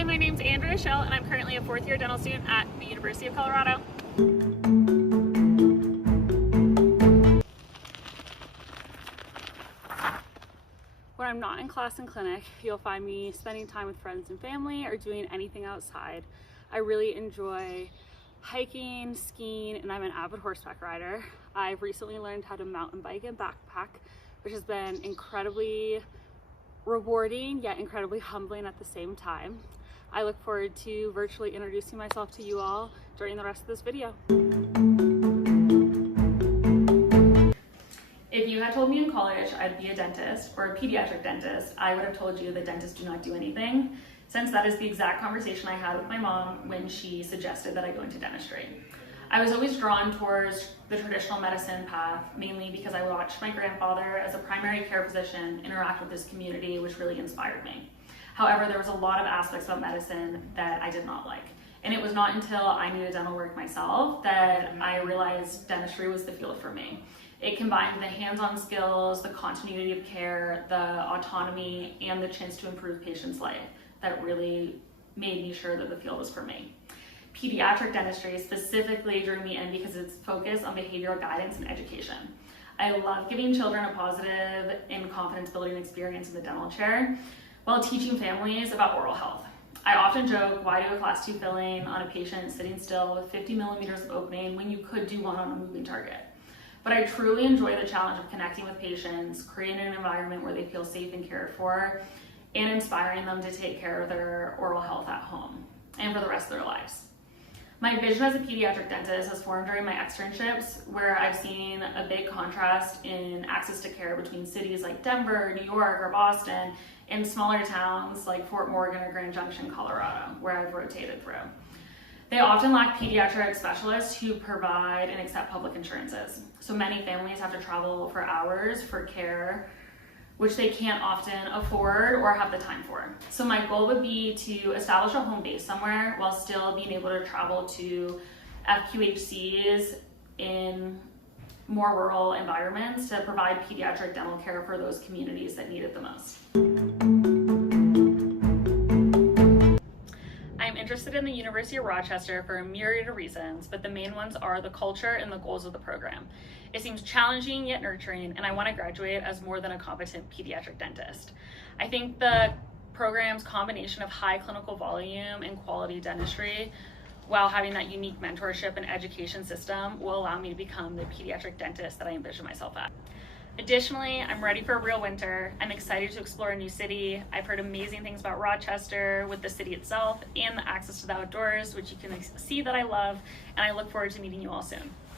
Hi, my name's Andrea Schell, and I'm currently a fourth-year dental student at the University of Colorado. When I'm not in class and clinic, you'll find me spending time with friends and family or doing anything outside. I really enjoy hiking, skiing, and I'm an avid horseback rider. I've recently learned how to mountain bike and backpack, which has been incredibly rewarding yet incredibly humbling at the same time. I look forward to virtually introducing myself to you all during the rest of this video. If you had told me in college I'd be a dentist or a pediatric dentist, I would have told you that dentists do not do anything, since that is the exact conversation I had with my mom when she suggested that I go into dentistry. I was always drawn towards the traditional medicine path, mainly because I watched my grandfather as a primary care physician interact with this community, which really inspired me. However, there was a lot of aspects about medicine that I did not like. And it was not until I knew dental work myself that I realized dentistry was the field for me. It combined the hands-on skills, the continuity of care, the autonomy, and the chance to improve patients' life that really made me sure that the field was for me. Pediatric dentistry specifically drew me in because it's focused on behavioral guidance and education. I love giving children a positive and confidence building experience in the dental chair while teaching families about oral health. I often joke, why do a class 2 filling on a patient sitting still with 50 millimeters of opening when you could do one on a moving target? But I truly enjoy the challenge of connecting with patients, creating an environment where they feel safe and cared for, and inspiring them to take care of their oral health at home and for the rest of their lives. My vision as a pediatric dentist has formed during my externships, where I've seen a big contrast in access to care between cities like Denver, New York, or Boston, and smaller towns like Fort Morgan or Grand Junction, Colorado, where I've rotated through. They often lack pediatric specialists who provide and accept public insurances. So many families have to travel for hours for care, which they can't often afford or have the time for. So my goal would be to establish a home base somewhere while still being able to travel to FQHCs in more rural environments to provide pediatric dental care for those communities that need it the most. I'm interested in the University of Rochester for a myriad of reasons, but the main ones are the culture and the goals of the program. It seems challenging yet nurturing, and I want to graduate as more than a competent pediatric dentist. I think the program's combination of high clinical volume and quality dentistry, while having that unique mentorship and education system, will allow me to become the pediatric dentist that I envision myself as. Additionally, I'm ready for a real winter. I'm excited to explore a new city. I've heard amazing things about Rochester with the city itself and the access to the outdoors, which you can see that I love, and I look forward to meeting you all soon.